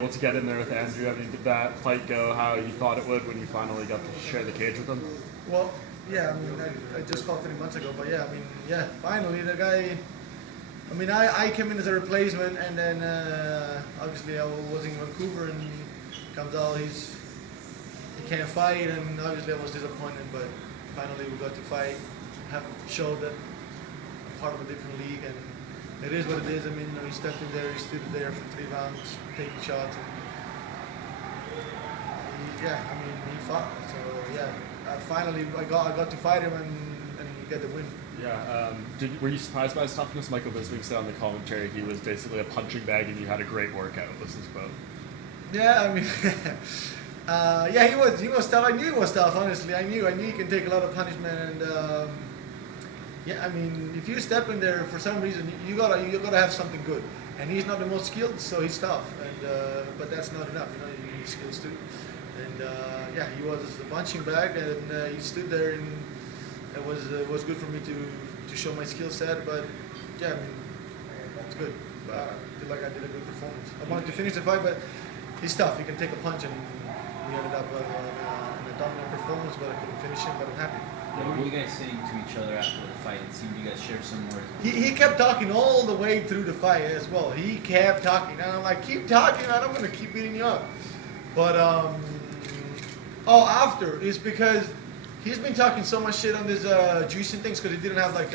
Able to get in there with Andrew? I mean, did that fight go how you thought it would when you finally got to share the cage with him? Well, yeah, I mean, I just fought 3 months ago, but yeah, I mean, yeah, finally the guy. I mean, I came in as a replacement, and then obviously I was in Vancouver, and he comes out, he can't fight, and obviously I was disappointed, but finally we got to fight, have showed that I'm part of a different league, and it is what it is. I mean, he stepped in there, he stood there for 3 rounds, taking shots, and he fought. So yeah, finally I got to fight him and get the win. Yeah. Were you surprised by his toughness? Michael Bisping said on the commentary he was basically a punching bag and you had a great workout. Was his quote? Yeah, I mean, yeah, he was tough. I knew he was tough. Honestly, I knew he can take a lot of punishment, and yeah, I mean, if you step in there for some reason, you gotta have something good. And he's not the most skilled, so he's tough. And but that's not enough. You know, you need skills too. And yeah, he was a punching bag, and he stood there, and it was good for me to show my skill set. But yeah, I mean, it's good. I feel like I did a good performance. I wanted to finish the fight, but he's tough. He can take a punch, and we ended up in a dominant performance, but I couldn't finish him. But I'm happy. What were you guys saying to each other after the fight? It seemed you guys shared some words. He kept talking all the way through the fight as well. He kept talking, and I'm like, keep talking, man. I'm gonna keep beating you up. But after is because he's been talking so much shit on this juicing things because he didn't have like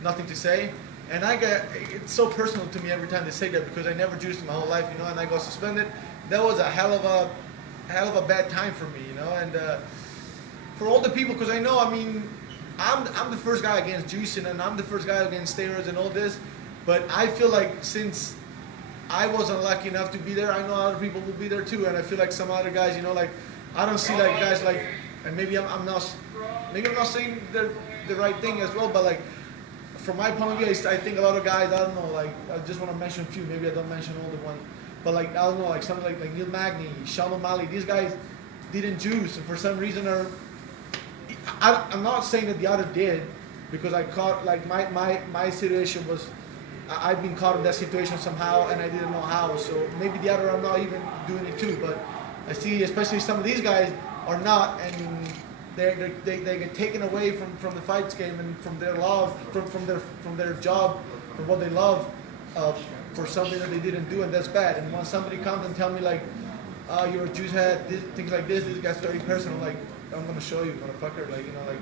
nothing to say, and it's so personal to me every time they say that because I never juiced my whole life, you know, and I got suspended. That was a hell of a bad time for me, you know, and. For all the people, because I know, I mean, I'm the first guy against juicing, and I'm the first guy against steroids and all this, but I feel like since I wasn't lucky enough to be there, I know other people will be there too, and I feel like some other guys, you know, like I don't see like guys like, and maybe I'm not saying the right thing as well, but like from my point of view, I think a lot of guys, I don't know, like I just want to mention a few, maybe I don't mention all the ones, but like I don't know, like something like Neil Magny, Sean O'Malley, these guys didn't juice, and for some reason are. I'm not saying that the other did, because I caught like my situation was I've been caught in that situation somehow and I didn't know how. So maybe the other are not even doing it too. But I see, especially some of these guys are not, and they get taken away from the fights game and from their love, from their job, from what they love, for something that they didn't do, and that's bad. And when somebody comes and tell me like, you're a juice head, things like this guy's very personal, like. I'm gonna show you, motherfucker. Like, you know, like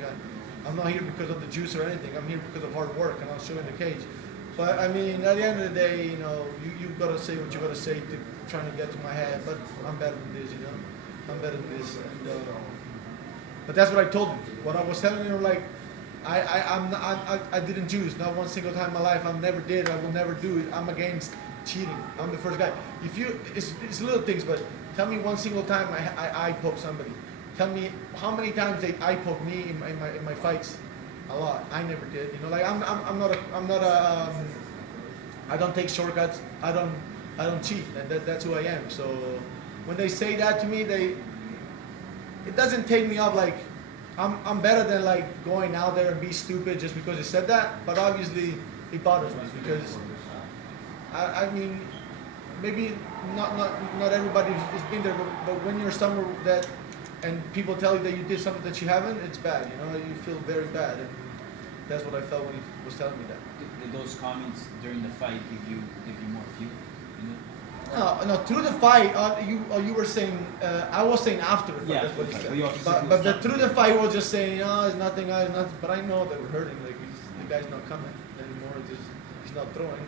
I'm not here because of the juice or anything. I'm here because of hard work, and I'll show you in the cage. But I mean, at the end of the day, you know, you gotta say what you gotta say to trying to get to my head. But I'm better than this, you know. I'm better than this. And, but that's what I told him. What I was telling him, like, I didn't juice, not one single time in my life. I never did. I will never do it. I'm against cheating. I'm the first guy. It's little things, but tell me one single time I poke somebody. Tell me how many times they eye poke me in my fights. A lot. I never did. You know, like I'm not a I don't take shortcuts. I don't cheat, and that's who I am. So when they say that to me, it doesn't take me up like I'm better than like going out there and be stupid just because they said that. But obviously it bothers me because I mean maybe not everybody has been there, but when you're somewhere that. And people tell you that you did something that you haven't, it's bad, you know, you feel very bad, and that's what I felt when he was telling me that. Did those comments during the fight give you more fuel? You know? No, through the fight, you were saying, I was saying after the fight, yeah, that's what he said. But Through the fight, he was just saying, it's nothing, but I know that we're hurting, like, the guy's not coming anymore, he's not throwing.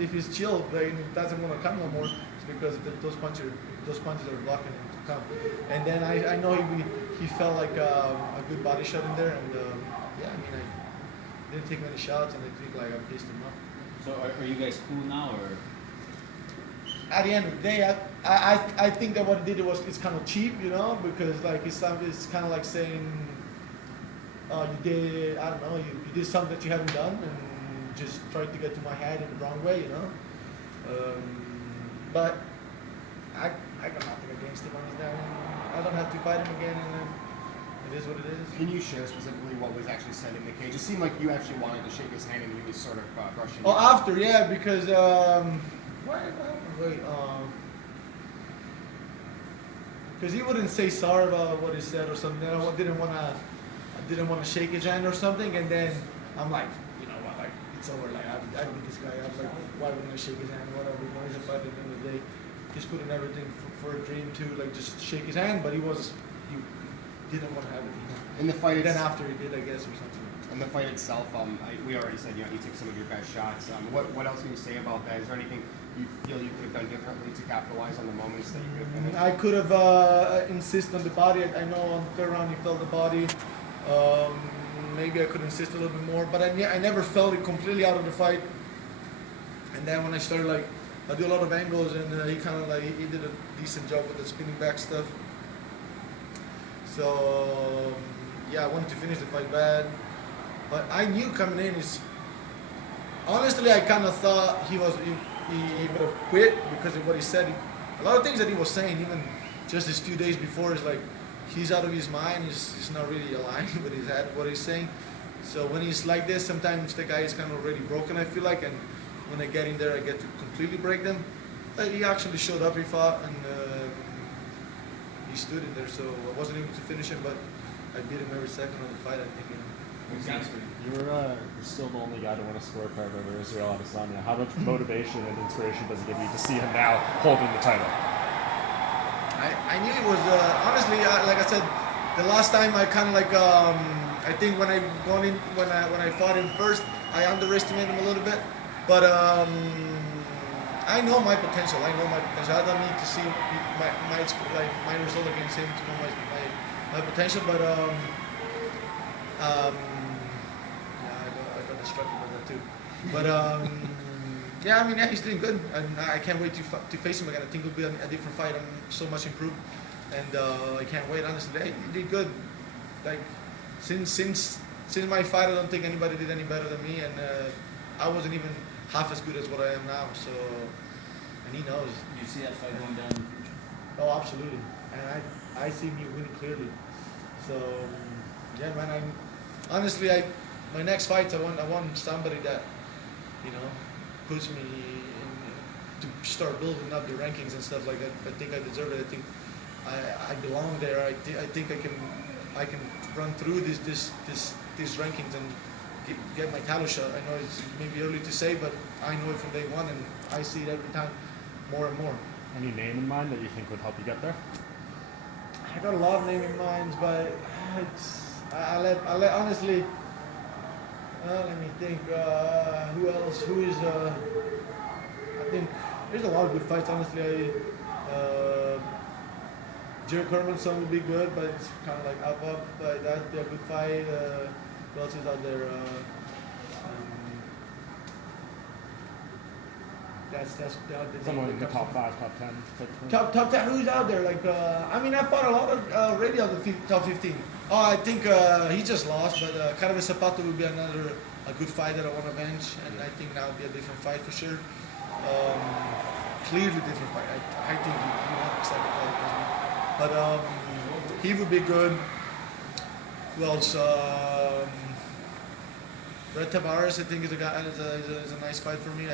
If he's chill, like, he doesn't want to come no more, it's because those punches are blocking him. And then I know he felt like a good body shot in there, and yeah, I mean I didn't take many shots, and I think like I pissed him up. So are you guys cool now, or? At the end of the day, I think that what he did it's kind of cheap, you know, because like it's kind of like saying you did you did something that you haven't done and just tried to get to my head in the wrong way, you know. But I got nothing against him on his down. I don't have to fight him again, and it is what it is. Can you share specifically what was actually said in the cage? It seemed like you actually wanted to shake his hand, and he was sort of brushing. Oh, after, yeah, because wait, because he wouldn't say sorry about what he said or something. I didn't want to shake his hand or something, and then I'm like, you know what, like it's over. Like I beat this guy. I'm like, why wouldn't I shake his hand? Whatever. He's a fighter at the end of the day. He's putting everything for a dream to like just shake his hand, but he didn't want to have it. In the fight, Then after he did, I guess, or something. in the fight itself, we already said you took some of your best shots. What else can you say about that? Is there anything you feel you could have done differently to capitalize on the moments that you could have finished? I could have insisted on the body. I know on the third round he felt the body. Maybe I could insist a little bit more, but I never felt it completely out of the fight. And then when I started, like, I do a lot of angles, and he kind of like he did a decent job with the spinning back stuff. So yeah, I wanted to finish the fight bad, but I knew coming in honestly, I kind of thought he would have quit because of what he said. A lot of things that he was saying, even just these few days before, is like he's out of his mind. He's not really aligned with his head, what he's saying. So when he's like this, sometimes the guy is kind of already broken, I feel like, and when I get in there, I get to completely break them. But he actually showed up, he fought, and he stood in there. So I wasn't able to finish him, but I beat him every second of the fight, I think. Exactly. You're still the only guy to win a scorecard over Israel Adesanya. How much motivation and inspiration does it give you to see him now holding the title? I knew it was honestly, like I said, the last time I kind of like I think when I fought him first, I underestimated him a little bit, but I know my potential. I don't need to see my result against him to know my potential, but I got distracted by that too. But yeah, I mean, yeah, he's doing good, and I can't wait to face him again. I think it'll be a different fight. I'm so much improved, and I can't wait. Honestly, he did good. Like since my fight, I don't think anybody did any better than me, and I wasn't even half as good as what I am now. So, and he knows. Do you see that fight going down in the future? Oh, absolutely, and I see me winning clearly. So yeah, man. My next fight, I want somebody that, you know, puts me in, to start building up the rankings and stuff like that. I think I deserve it. I think I belong there. I think I can run through these rankings and get my title shot. I know it's maybe early to say, but I know it from day one, and I see it every time, more and more. Any name in mind that you think would help you get there? I got a lot of naming minds, but I let honestly. Let me think. Who else? Who is? I think there's a lot of good fights. Honestly, Jared Hermanson would be good, but it's kind of like up. But that'd be a good fight. Who else is out there? That's the Someone in the top 5, top 10. Top 10. Who's out there? Like I mean, I fought a lot of already of the top 15. Oh, I think he just lost, but Carlos Zapato would be a good fight that I want to bench, and I think that would be a different fight for sure. Clearly different fight. I think he won't accept the fight against me. But he would be good. Who else? Red Tavares, I think, is a nice fight for me.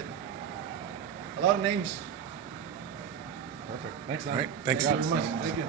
A lot of names. Perfect. Thanks, man. All right. Thanks. Thank you very much. Thank you.